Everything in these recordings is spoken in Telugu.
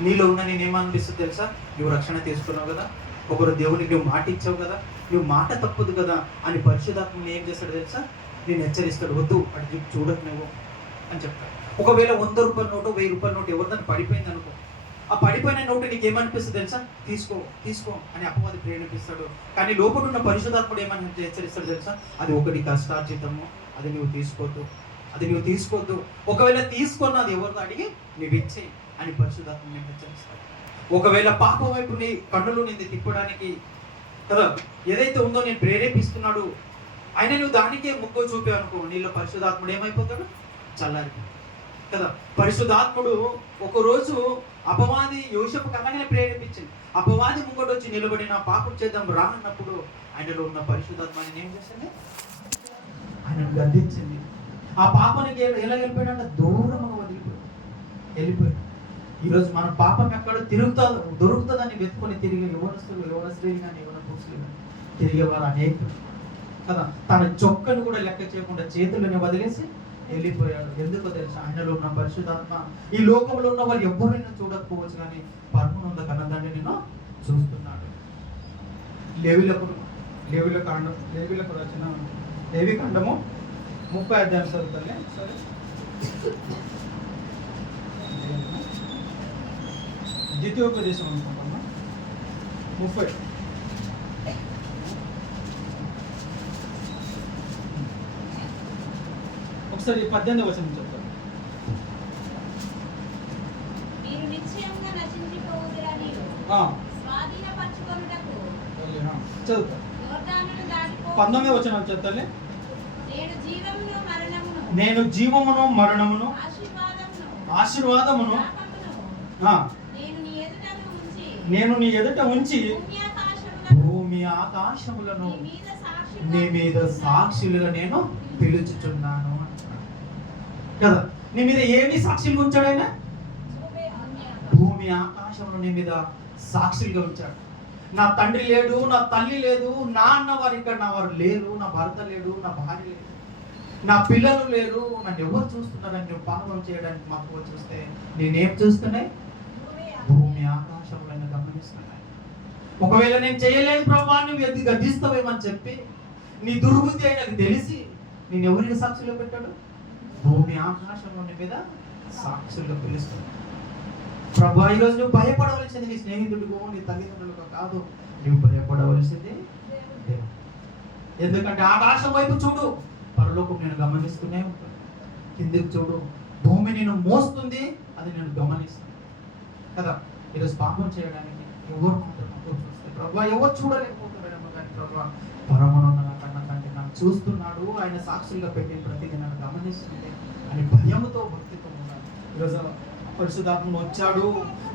నీలో ఉన్న నేను ఏమనిపిస్తుంది తెలుసా? నువ్వు రక్షణ తీసుకున్నావు కదా? ఒకరు దేవునికి నువ్వు మాట ఇచ్చావు కదా? నువ్వు మాట తప్పదు కదా? అని పరిశుధాత్మ ఏం చేస్తాడు తెలుసా? నేను హెచ్చరిస్తాడు. వద్దు అటు చూడకు నువ్వు అని చెప్తాడు. ఒకవేళ వంద రూపాయల నోటు వెయ్యి రూపాయల నోటు ఎవరిదని పడిపోయింది అనుకో ఆ పడిపోయిన నోటు నీకు ఏమనిపిస్తుంది తెలుసా? తీసుకో తీసుకో అని అపవాది ప్రేరేపిస్తాడు. కానీ లోపల ఉన్న పరిశుధాత్ముడు ఏమని హెచ్చరిస్తాడు తెలుసా? అది ఒకటి కష్టార్జితము అది నువ్వు తీసుకోవద్దు అది నువ్వు తీసుకోవద్దు. ఒకవేళ తీసుకున్నది ఎవరితో అడిగి నువ్వు ఇచ్చేయి. అని పరిశుధాత్మ నేను హెచ్చరిస్తాను ఒకవేళ పాపం వైపు నీ కన్నులు నేను తిప్పడానికి కదా ఏదైతే ఉందో నేను ప్రేరేపిస్తున్నాడు ఆయన నువ్వు దానికే ముగ్గు చూపే అనుకో నీలో పరిశుధాత్ముడు ఏమైపోతాడు? చల్లారి కదా పరిశుధాత్ముడు ఒకరోజు అపవాది యోషపు కన్నగానే ప్రేరేపించింది. అపవాది ముంగట వచ్చి నిలబడి నా పాపం చేద్దాం రా అన్నప్పుడు ఆయనలో ఉన్న పరిశుధాత్మని ఏం చేసింది? ఆయనను గద్దించింది. ఆ పాపని ఎలా ఎలా వెళ్ళిపోయాడంటే దూరంగా వదిలిపోయాడు. వెళ్ళిపోయాడు. ఈరోజు మన పాపం ఎక్కడ తిరుగుతా దొరుకుతుందని వెతుకొని తిరిగి యువనస్తులు యువన స్త్రీలు కానీ యువన పురుషులు కానీ తిరిగేవారు అనేకులు. కదా? తన చొక్కను కూడా లెక్క చేయకుండా చేతులను వదిలేసి వెళ్ళిపోయాడు ఎందుకో తెలుసు? ఆయనలో ఉన్న పరిశుధాత్మ ఈ లోకంలో ఉన్న వాళ్ళు ఎవరైనా చూడకపోవచ్చు కానీ పరమనుంద కన్నదండి నేను చూస్తున్నాడు. లేవిలకు లేవిల కాండం. లేవిలకు రచన లేవి కాండము ముప్పై అధ్యాయం చదువుతానే సరే. ద్వితీయోపదేశం అనుకుంటున్నా. ముప్పై. ఒకసారి పద్దెనిమిది వచనం చెప్తాను. చదువుతా. పంతొమ్మిది జీవమును మరణమును. నేను జీవమును మరణమును. ఆశీర్వాదమును ఆశీర్వాదమును శాపమును ఆ, నేను నీ ఎదుటను ఉంచి నేను నీ ఎదుట ఉంచి భూమి ఆకాశములను నీ మీద సాక్షులుగా నేను పిలుచుచున్నాను. కదా? నీ మీద ఏమి సాక్షులుగా ఉంచాడు ఆయన? భూమి ఆకాశంలో నీ మీద సాక్షులుగా ఉంచాడు. నా తండ్రి లేడు నా తల్లి లేదు నా అన్న వారు ఇక్కడ నా వారు లేరు నా భర్త లేడు నా భార్య లేదు నా పిల్లలు లేరు నన్ను ఎవరు చూస్తున్నారని నువ్వు పాపం చేయడానికి మాకు చూస్తే నేనేం చూస్తున్నాయి? నీ ఆకాశంలో గమనిస్తున్నాయి ఒకవేళ నేను చేయలేని ప్రభావ నువ్వు గర్దిస్తావేమని చెప్పి నీ దుర్బుద్ధి అయినకు తెలిసి నేను ఎవరికి సాక్షులు పెట్టాడు? భూమి ఆకాశంలోని మీద సాక్షులుగా పిలుస్తాడు ప్రభా ఈరోజు నువ్వు భయపడవలసింది నీ స్నేహితుడికో నీ తల్లిదండ్రులకో కాదు. నువ్వు భయపడవలసింది దేవుడు. ఎందుకంటే ఆకాశం వైపు చూడు పరలోకం నేను గమనిస్తూనే ఉంటాను. కిందికి చూడు భూమి నేను మోస్తుంది అది నేను గమనిస్తాను. కదా? ఈరోజు పాపం చేయడానికి ఎవరు చూస్తే ప్రభా ఎవరు చూడలేకపోతున్నాడేమో కానీ ప్రభా. పరమనున్న కన్న తండ్రి నన్ను చూస్తున్నాడు. ఆయన సాక్షులుగా పెట్టి ప్రతిదీ నన్ను గమనిస్తుంది అని భయముతో భక్తితో ఉన్నాడు. ఈరోజు పరిశుధాత్మ వచ్చాడు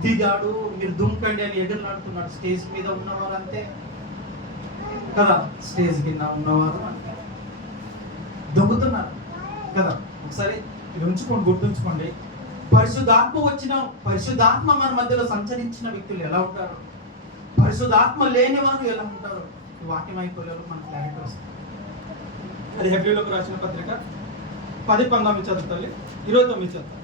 దిగాడు. మీరు దుంకండి అని ఎదురులాడుతున్నాడు స్టేజ్ మీద ఉన్నవారు అంతే. కదా? స్టేజ్ కింద ఉన్నవారు అంటే దొంగతున్నారు. కదా? ఒకసారి ఇది ఉంచుకోండి గుర్తుంచుకోండి. పరిశుద్ధాత్మ వచ్చిన పరిశుద్ధాత్మ మన మధ్యలో సంచరించిన వ్యక్తులు ఎలా ఉంటారు? పరిశుధాత్మ లేని వారు ఎలా ఉంటారు? వాక్యం అయిపోయారు మన క్లారిటీ వస్తుంది. అది హెబ్రిలోకి రాసిన పత్రిక పది పంతొమ్మిది చదువుతాలి ఇరవై తొమ్మిది చదువుతాలి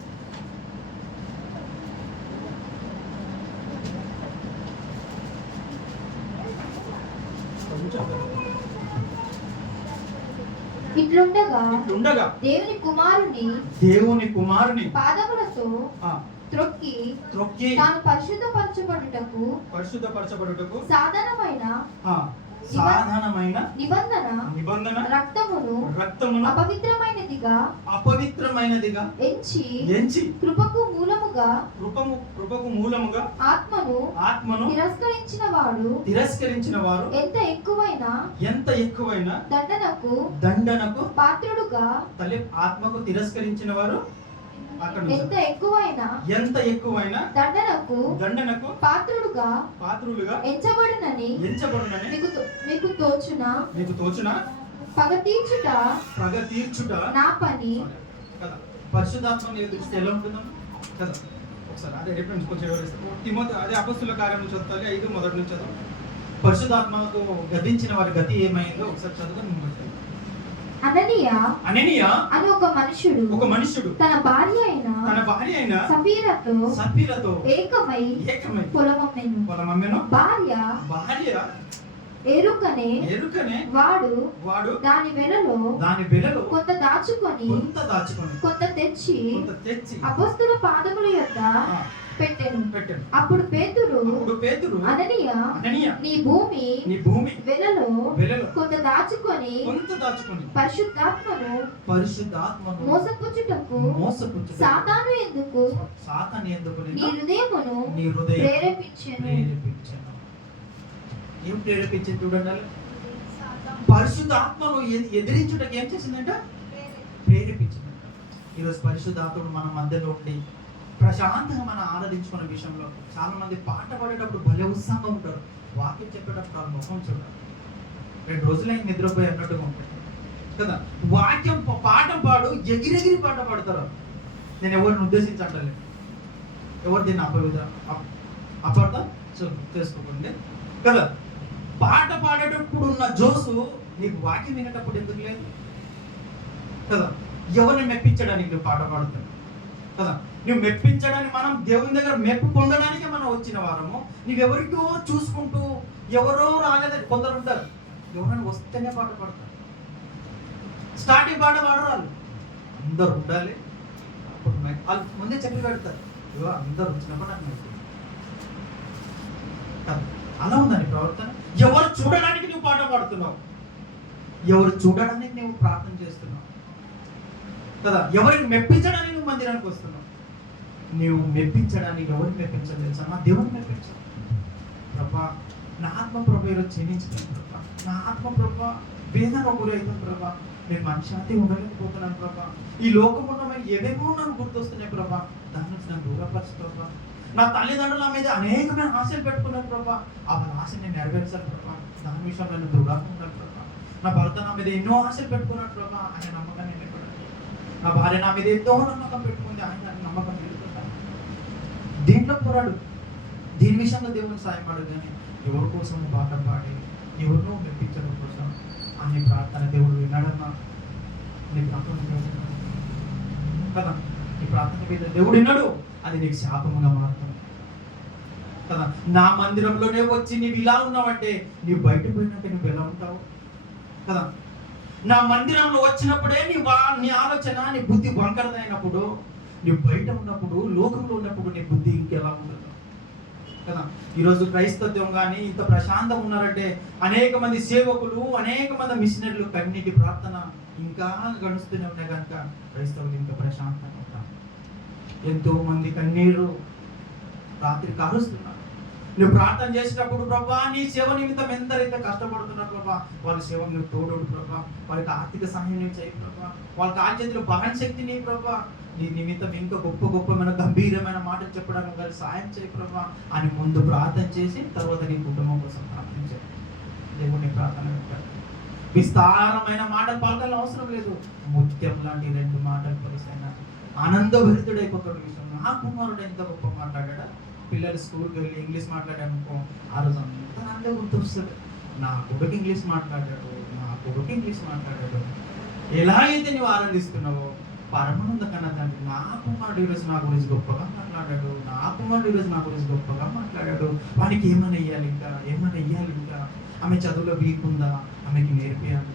ఇట్లుండగా ఇట్లుండగా దేవుని కుమారుని దేవుని కుమారుని పాదములతో త్రొక్కి త్రొక్కి తాను పరిశుద్ధపరచబడుటకు పరిశుద్ధపరచబడుటకు సాధనమైన ఆ, సాధనమైన నిబంధన నిబంధన రక్తమును రక్తమును అపవిత్రమైనదిగా అపవిత్రమైనదిగా ఎంచి ఎంచి కృపకు మూలముగా కృపము కృపకు మూలముగా ఆత్మను ఆత్మను తిరస్కరించిన వాడు తిరస్కరించిన వారు ఎంత ఎక్కువైన ఎంత ఎక్కువైన దండనకు దండనకు పాత్రుడుగా తల్లి ఆత్మకు తిరస్కరించిన వారు. ఎంత ఎక్కువైన ఎంత ఎక్కువైన దండనకు దండనకు పాత్రుడుగా పాత్రులుగా ఎంచబడునని ఎంచబడునని మీకు మీకు తోచున మీకు తోచున పగ తీర్చుట పగ తీర్చుట నా పని. కదా. పరిశుద్ధాత్మ దృష్టి ఎలా ఉంటుందో? కదా. ఒకసారి అదే రిఫరెన్స్ కొంచెం వివరిస్తాను తిమోతి అదే అపస్తుల కార్యం నుంచి చదువుతాలి ఐదు మొదటి నుంచి చదువు. పరిశుద్ధాత్మకు గతించిన వారి గతి ఏమైందో ఒకసారి చదువుకొని. అననీయ అననీయ అని ఒక మనుషుడు ఒక మనుష్యుడు. తన భార్య అయిన తన భార్య అయిన సఫీరతో సభ్యులతో ఏకమై ఏకమై పొలమమ్మెను. భార్య భార్య ఎరుకనే ఎరుకనే వాడు వాడు దాని వెలలో దాని వెలలో కొంత దాచుకొని కొంత దాచుకొని కొంత తెచ్చి కొంత తెచ్చి అపోస్తుల పాదముల యొద్ద పెట్టెను. పెట్టాడు అప్పుడు పేతురు అప్పుడు పేతురు అననీయ అననీయ నీ భూమి నీ భూమి వెలలో వెలలో కొంత దాచుకొని కొంత దాచుకొని పరిశుద్ధాత్మను పరిశుద్ధాత్మను మోసపుచ్చుటకు మోసపుచ్చు సాతాను ఎందుకు సాతాన్ని ఎందుకు నీ హృదయమును నీ హృదయం ప్రేరేపించెను. ప్రేరేపించాను. ఏం ప్రేరేపించింది చూడండి పరిశుద్ధాత్మను ఎదిరించుటకు ఏం చేసిందంట? ప్రేరేపించిందంట. ఈరోజు పరిశుద్ధాత్ముడు మన మధ్యలో ఉండి ప్రశాంతంగా మనం ఆరాధించుకున్న విషయంలో చాలా మంది పాట పాడేటప్పుడు భలే ఉత్సాహంగా ఉంటారు. వాక్యం చెప్పేటప్పుడు వాళ్ళ ముఖం చూడాలి రెండు రోజులైంది నిద్రపోయి అన్నట్టుగా ఉంటాయి కదా? వాక్యం పాట పాడు ఎగిరెగిరి పాట పాడతారు. నేను ఎవరిని ఉద్దేశించట్లేదు. ఎవరు దీన్ని అపవిధ అపార్థం? చూ- చేసుకోకండి కదా? పాట పాడేటప్పుడు ఉన్న జోసు నీకు వాక్యం వినేటప్పుడు ఎందుకు లేదు? కదా? ఎవరిని మెప్పించడానికి నువ్వు పాట పాడుతావు కదా? నువ్వు మెప్పించడానికి మనం దేవుని దగ్గర మెప్పు పొందడానికే మనం వచ్చిన వారము. నువ్వెవరికో చూసుకుంటూ ఎవరో రాలేదని కొందరు ఉంటారు. ఎవరైనా వస్తేనే పాట పాడతారు. స్టార్టింగ్ పాట పాడరాలు అందరు ఉండాలి. అప్పుడు వాళ్ళు ముందే చెప్పి పెడతారు. ఇగో అందరు వచ్చినప్పుడు నాకు అలా ఉందండి ప్రవర్తన? ఎవరు చూడడానికి నువ్వు పాట పాడుతున్నావు? ఎవరు చూడడానికి నువ్వు ప్రార్థన చేస్తున్నావు? కదా? ఎవరిని మెప్పించడానికి నువ్వు మందిరానికి వస్తున్నావు? నువ్వు మెప్పించడానికి ఎవరిని మెప్పించాలి తెలుసా? నా దేవుని మెప్పించాలి ప్రభా నా ఆత్మ ప్రభ ఈరోజు క్షమించలేదు ప్రభా. నా ఆత్మ ప్రభా వేదన గురైతుంది ప్రభా. నేను మనశాంతి ఉండలేకపోతున్నాను ప్రభా. ఈ లోకమున్నమైన ఏవేమో నాకు గుర్తొస్తున్నాయి ప్రభా. దాని నుంచి నన్ను దూరపరచు ప్రభా. నా తల్లిదండ్రుల మీద అనేకమైన ఆశలు పెట్టుకున్నాను ప్రభా. ఆ ఆశ నేను నెరవేర్చాను ప్రభా. దాని విషయంలో నేను దూరంగా ఉండాలి ప్రభా. నా భర్త నా మీద ఎన్నో ఆశలు పెట్టుకున్నాను ప్రభా. అనే నమ్మకాన్ని నేను నా భార్య నా మీద ఎంతో నమ్మకం పెట్టుకుంది ఆయన నాకు నమ్మకం పెట్టుకుంటాను దీంట్లో పోరాడు. దీని విషయంలో దేవుని సాయం అడుగు కానీ ఎవరి కోసం పాట పాడి ఎవరినో మెప్పించడం కోసం అనే ప్రార్థన దేవుడు విన్నాడన్నా నీ ప్రార్థన కదా? నీ ప్రార్థన మీద దేవుడు విన్నాడు. అది నీకు శాపముగా మారుతుంది. కదా? నా మందిరంలోనే వచ్చి నీవు ఇలా ఉన్నావంటే నీవు బయట పోయినాక నువ్వు ఎలా ఉంటావు? కదా? నా మందిరంలో వచ్చినప్పుడే నీ వా నీ ఆలోచన నీ బుద్ధి వంకరదైనప్పుడు నీ బయట ఉన్నప్పుడు లోకంలో ఉన్నప్పుడు నీ బుద్ధి ఇంకెలా ఉండదు కదా? ఈరోజు క్రైస్తత్వం కానీ ఇంత ప్రశాంతంగా ఉన్నారంటే అనేక మంది సేవకులు అనేక మంది మిషనరీలు కన్నీటి ప్రార్థన ఇంకా గడుస్తూనే ఉన్నాయి కనుక క్రైస్తవులు ఇంకా ప్రశాంతంగా ఉంటారు. ఎంతో మంది కన్నీరు రాత్రి కారుస్తున్నారు. నువ్వు ప్రార్థన చేసినప్పుడు ప్రభా నీ సేవ నిమిత్తం ఎంతైతే కష్టపడుతున్నారు ప్రభా వాళ్ళ సేవ నువ్వు తోడు ప్రభా వాళ్ళకి ఆర్థిక సహాయం నువ్వు చేయి ప్రభా వాళ్ళకి ఆ చేతిలో బహన శక్తి నీ ప్రభా నీ నిమిత్తం ఇంకా గొప్ప గొప్పమైన గంభీరమైన మాటలు చెప్పడానికి గారు సాయం చేయి ప్రభా అని ముందు ప్రార్థన చేసి తర్వాత నీ కుటుంబం కోసం ప్రార్థించాలి దేవుని ప్రార్థన విస్తారమైన మాటలు పలకాలని అవసరం లేదు. ముత్యం లాంటి రెండు మాటలు పలిసైనా ఆనందభరితుడైపోతాడు విషయం నా కుమారుడు ఎంత గొప్ప మాట్లాడా పిల్లలు స్కూల్కి వెళ్ళి ఇంగ్లీష్ మాట్లాడానుకో ఆ రోజు అంతా నాకే గుర్తొస్తుంది. నా కొడుకు ఇంగ్లీష్ మాట్లాడాడు నా కొడుకు ఇంగ్లీష్ మాట్లాడాడు. ఎలా అయితే నువ్వు ఆనందిస్తున్నావో పరమానంద కన్నా తండ్రి నా కుమారుడు ఈరోజు నా గురించి గొప్పగా మాట్లాడాడు నా కుమారుడు ఈరోజు నా గురించి గొప్పగా మాట్లాడాడు. వానికి ఏమైనా ఇవ్వాలి ఇంకా? ఏమైనా ఇవ్వాలి ఇంకా? ఆమె చదువులో వీక్ ఉందా? ఆమెకి నేర్పియాలి.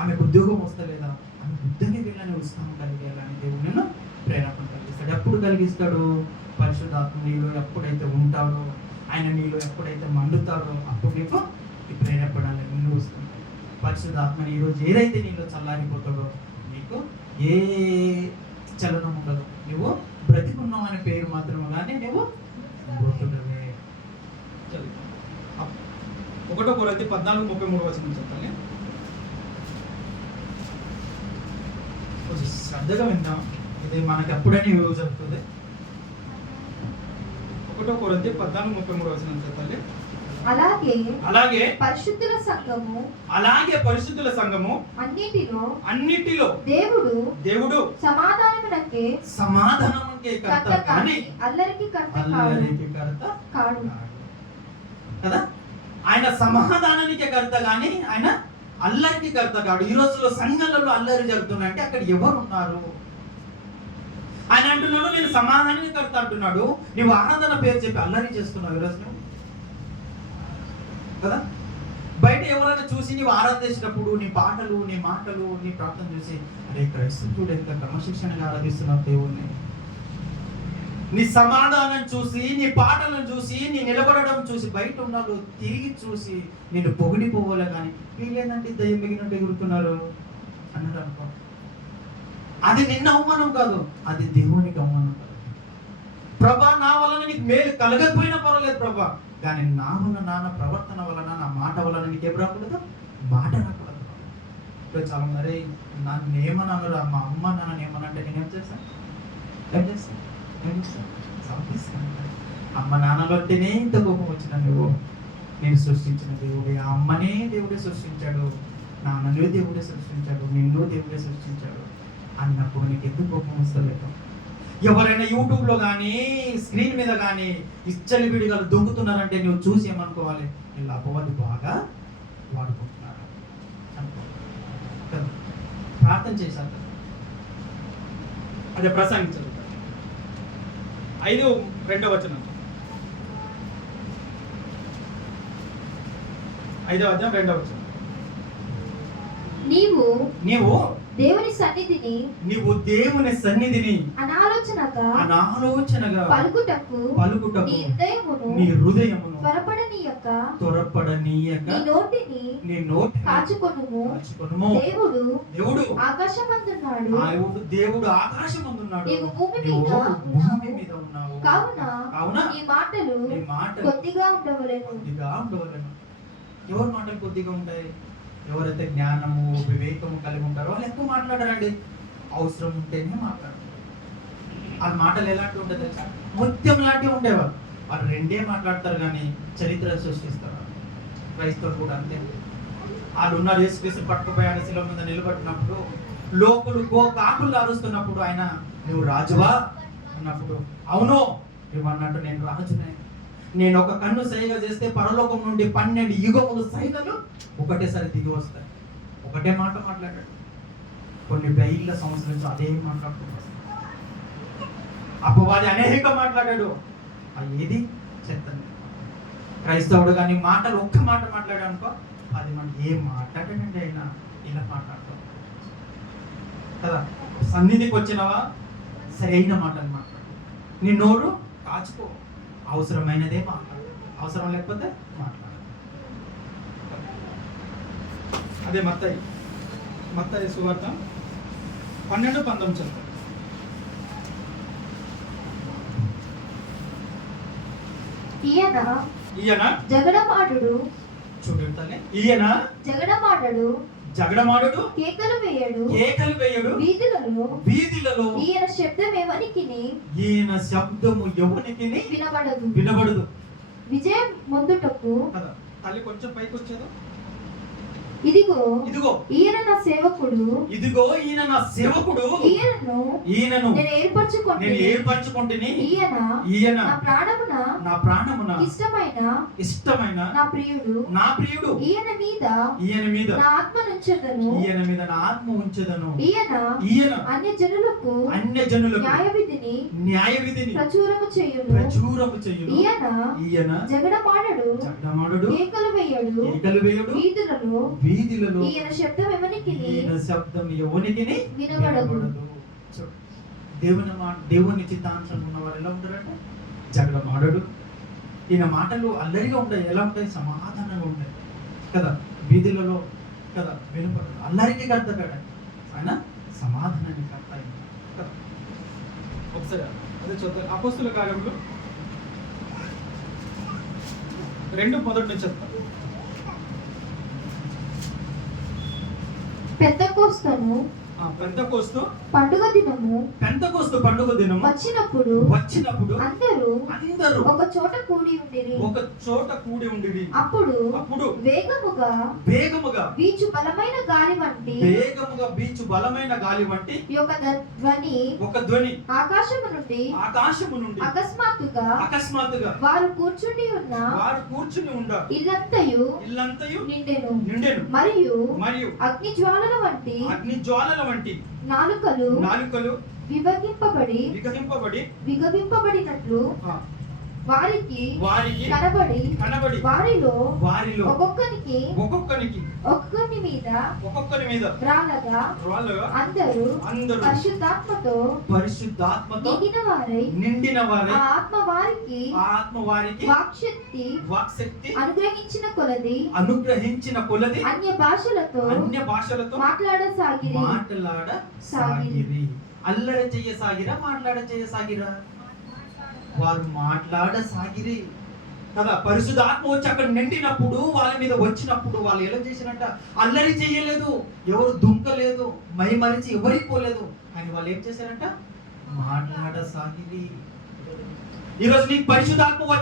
ఆమెకు ఉద్యోగం వస్తలేదా? ఆమె బుద్ధిని వెళ్ళని ఉత్సాహం కలిగేయాలని దేవుడు నేను ప్రేరణ కలిగిస్తాడు. ఎప్పుడు కలిగిస్తాడు? పరిశుద్ధాత్మ నీలో ఎప్పుడైతే ఉంటాడో ఆయన నీలో ఎప్పుడైతే మండుతాడో అప్పుడు నీకు ఈ ప్రేరేపడాలని ముందు వస్తుంది పరిశుధాత్మ ఈరోజు ఏదైతే నీలో చల్లారిపోతాడో నీకు ఏ చలనం ఉండదు. నువ్వు బ్రతికున్నావు అనే పేరు మాత్రమే కానీ నువ్వు పోతుండవే ఒకటో కొరతి పద్నాలుగు ముప్పై మూడు వచ్చిన చెప్పాలి కొంచెం శ్రద్ధగా విందాం. ఇది మనకి ఎప్పుడైనా యూజ్ అవుతుంది ఒకటో కొరతి పద్నాలుగు ముప్పై మూడు వచ్చిన చెప్పాలి అలాగే అలాగే పరిశుద్ధుల సంఘము అలాగే పరిశుద్ధుల సంఘము అన్నిటిలో అన్నిటిలో దేవుడు దేవుడు సమాధానమునకే సమాధానముకే కర్త కర్త కానీ అల్లరికి కర్త కాడు. అల్లరికి కర్త కాడు. కాడు. కదా? ఆయన సమాధానానికి కర్త కానీ ఆయన అల్లరికి కర్తగాడు ఈ రోజుల్లో సంఘాలలో అల్లరి జరుగుతుందంటే అక్కడ ఎవరు ఉన్నారు ఆయన అంటున్నాడు నేను సమాధానాన్ని కడతా అంటున్నాడు. నీవు ఆరాధన పేరు చెప్పి అల్లరి చేస్తున్నావు ఈరోజు నువ్వు. కదా? బయట ఎవరైనా చూసి నీవు ఆరాధించినప్పుడు నీ పాటలు నీ మాటలు నీ ప్రార్థన చూసి అరే క్రైస్తవుడు ఎంత క్రమశిక్షణగా ఆరాధిస్తున్నావు దేవుణ్ణి. నీ సమాధానం చూసి నీ పాటలను చూసి నీ నిలబడడం చూసి బయట ఉన్నాడు తిరిగి చూసి నేను పొగిడిపోవాలి కానీ వీళ్ళేందంటే దయ్యం మిగిలినట్టు ఎగురుతున్నారు? అన్నారు అనుకో అది నిన్న అవమానం కాదు అది దేవునికి అవమానం కాదు. ప్రభా నా వలన నీకు మేలు కలగకపోయినా పర్వాలేదు ప్రభా కానీ నా వలన నాన్న ప్రవర్తన వలన నా మాట వలన నీకేం రాకూడదు? మాట రాకూడదు ఇప్పుడు చాలా మరి నన్ను ఏమన్నాను మా అమ్మ నాన్న ఏమనంటే నేనేం చేస్తాను ఏం చేస్తాను ఏం చేస్తాను సంపిస్తాను అమ్మ నాన్నలోంటేనే ఇంత కోపం వచ్చిన నువ్వు నేను సృష్టించిన దేవుడే ఆ అమ్మనే దేవుడే సృష్టించాడు. నాన్నను దేవుడే సృష్టించాడు నిన్ను దేవుడే సృష్టించాడు. అన్నప్పుడు నీకు ఎందుకు కోపం వస్తలేదు ఎవరైనా యూట్యూబ్లో కానీ స్క్రీన్ మీద కానీ ఇచ్చలి విడిగా దొంగతున్నారంటే నువ్వు చూసి ఏమనుకోవాలి? వీళ్ళు అపవాది బాగా వాడుకుంటున్నారు. ప్రార్థన చేశారు. అదే ప్రసంగించదు ఐదు రెండో వచనం. ఐదో అధ్యాయం రెండో వచనం. నీవు నీవు దేవుని సన్నిధిని నీవు దేవుని సన్నిధిని అనాలోచనగా అనాలోచనగా పలుకుటకు నీ పలుకుటకు హృదయమును నీ హృదయమును త్వరపడని యొక్క త్వరపడనీయక. నీ నోటిని నీ నోటి కాచుకొనుము. కాచుకొనుము. దేవుడు దేవుడు ఆకాశమందున్నాడు. దేవుడు దేవుడు ఆకాశం అందున్నాడు నీవు భూమి మీద. భూమి మీద ఉన్నావు. కావున కావున నీ మాటలు నీ మాట కొద్దిగా ఉండవలేను. కొద్దిగా ఉండవలను. ఎవరి మాటలు కొద్దిగా ఉంటాయి? ఎవరైతే జ్ఞానము వివేకము కలిగి ఉంటారో వాళ్ళు ఎక్కువ మాట్లాడరండి. అవసరం ఉంటేనే మాట్లాడతారు వాళ్ళ మాటలు ఎలాంటి ఉంటుంది తెలుసా? ముత్యం లాంటివి ఉండేవారు వాళ్ళు రెండే మాట్లాడతారు కానీ చరిత్ర సృష్టిస్తారు. క్రైస్తవులు కూడా అంతే. వాళ్ళు ఉన్న యేసుక్రీస్తు పట్టుకుపోయి ఆయన శిల మీద నిలబడినప్పుడు లోకులు గో కాకులు అరుస్తున్నప్పుడు ఆయన నువ్వు రాజువా? అన్నప్పుడు అవును. నువ్వు అన్నట్టు నేను రాజునే. నేను ఒక కన్ను సైగ చేస్తే పరలోకం నుండి పన్నెండు యుగములు సైగలు ఒకటేసారి దిగి వస్తాయి. ఒకటే మాట మాట్లాడాడు. కొన్ని వేల సంవత్సరాలు నుంచి అదే మాట్లాడుతున్నాడు అపవాది అనేక మాట్లాడాడు. ఏది? చెత్త క్రైస్తవుడు కానీ మాటలు ఒక్క మాట మాట్లాడాడు అనుకో అది మనం ఏం మాట్లాడాడండి అయినా ఇలా మాట్లాడతాం కదా? సన్నిధికి వచ్చినవా? సరైన మాటలు మాట్లాడు. నీ నోరు కాచుకో అవసరమైనదే మాట్లాడు. అవసరం లేకపోతే మాట్లాడు. అదే మత్తయి. మత్తయి సువార్త పన్నెండు పంతొమ్మిది చదువు. ఈయన ఈయన జగడమాడు చూడండి ఈయన జగడమాడడు జగడమాడుడు కేకలు వేయడు. కేకలు వేయడు. వీధులలో వీధిలలో ఈయన శబ్దమేవనికిని? ఈయన శబ్దము ఎవరికి వినబడదు. వినబడదు. విజయం పొందుటకు కదా తల్లి కొంచెం పైకి వచ్చేది ఇదిగో ఇదిగో. ఈయన నా సేవకుడు. ఇదిగో ఈయన నా సేవకుడు. ఈయనను ఈయనను నేను ఏర్పరచుకుంటే నేను ఏర్పరచుకుంటుని. ఈయన ఈయన నా ప్రాణమున నా ప్రాణమున ఇష్టమైన ఇష్టమైన నా ప్రియుడు నా ప్రియుడు ఈయన మీద ఈయన మీద నా ఆత్మ నుంచదను. ఈయన మీద నా ఆత్మ ఉంచదను. ఈయన ఈయన అన్య జనులకు అన్య జనులకు న్యాయ విధిని న్యాయ విధిని ప్రచురము చేయును. ప్రచురము చేయును. ఈయన ఈయన జగడమాడడు. జగడమాడుడు. కేకలు వేయడు ఏకలు వేయుడు వీధులలో వీధిలలో ఈయన శబ్దం ఎవరికి ఈయన శబ్దం వినబడదు. చూడు. దేవుని మా దేవుని చిత్తాంశం ఉన్న వారు ఎలా ఉంటారంటే? జగడమాడడు ఈయన మాటలు అల్లరిగా ఉంటాయి. ఎలా ఉంటాయి? సమాధానంగా ఉంటాయి. కదా? వీధులలో కదా? వినపడదు. అల్లరికి కర్త కదా ఆయన సమాధానానికి కర్త. ఒకసారి అదే చూద్దాం అపోస్తుల కార్యములు రెండు మొదటి నుంచి చెప్తాం పెద్ద కోస్తను పెంతకోస్తు? పండుగ దినము పెంతకోస్తు పండుగ దినం వచ్చినప్పుడు వచ్చినప్పుడు అందరూ అందరూ ఒక చోట కూడి ఉండిరి. ఒక చోట కూడి ఉండి అప్పుడు అప్పుడు వేగముగా వేగముగా వీచు బలమైన గాలి వంటి వేగముగా బీచు బలమైన గాలి వంటి ద- ధ్వని ఒక ధ్వని ఆకాశము నుండి ఆకాశము నుండి అకస్మాత్తుగా అకస్మాత్తుగా వారు కూర్చుండి ఉన్న వారు కూర్చుని ఉండ ఇల్లంతయు ఇల్లంతయు నిండెను. నిండెను. మరియు మరియు అగ్ని జ్వాలల వంటి అగ్ని జ్వాలల వంటి నాలుకలు నాలుకలు విభజింపబడి విగహింపబడి విగవింపబడినట్లు ఆ, వారికి వారికి కనబడి కనబడి వారిలో వారిలో ఒక్కొక్కరికి ఒక్కొక్కరికి ఒక్కొక్కని మీద ఒక్కొక్కరి మీద రాలగా వాళ్ళు అందరూ అందరూ పరిశుద్ధాత్మతో పరిశుద్ధాత్మతో నిండిన వారై నిండిన వారై ఆత్మ వారికి ఆత్మ వారికి వాక్శక్తి వాక్శక్తి అనుగ్రహించిన కొలది అనుగ్రహించిన కొలది అన్య భాషలతో అన్య భాషలతో మాట్లాడసాగిరి. మాట్లాడ సాగిరి చెయ్య సాగిరా మాట్లాడ చెయ్య సాగిరా వారు మాట్లాడ సాగిరి కదా పరిశుధాత్మ వచ్చి అక్కడ నిండినప్పుడు వాళ్ళ మీద వచ్చినప్పుడు వాళ్ళు ఎలా చేసినట్ట అల్లరి చేయలేదు ఎవరు దుంకలేదు మైమరిచి ఎవరికి పోలేదు. కానీ వాళ్ళు ఏం చేశారంట? మాట్లాడసాగిరి. ఈరోజు నీకు పరిశుధాత్మ వచ్చి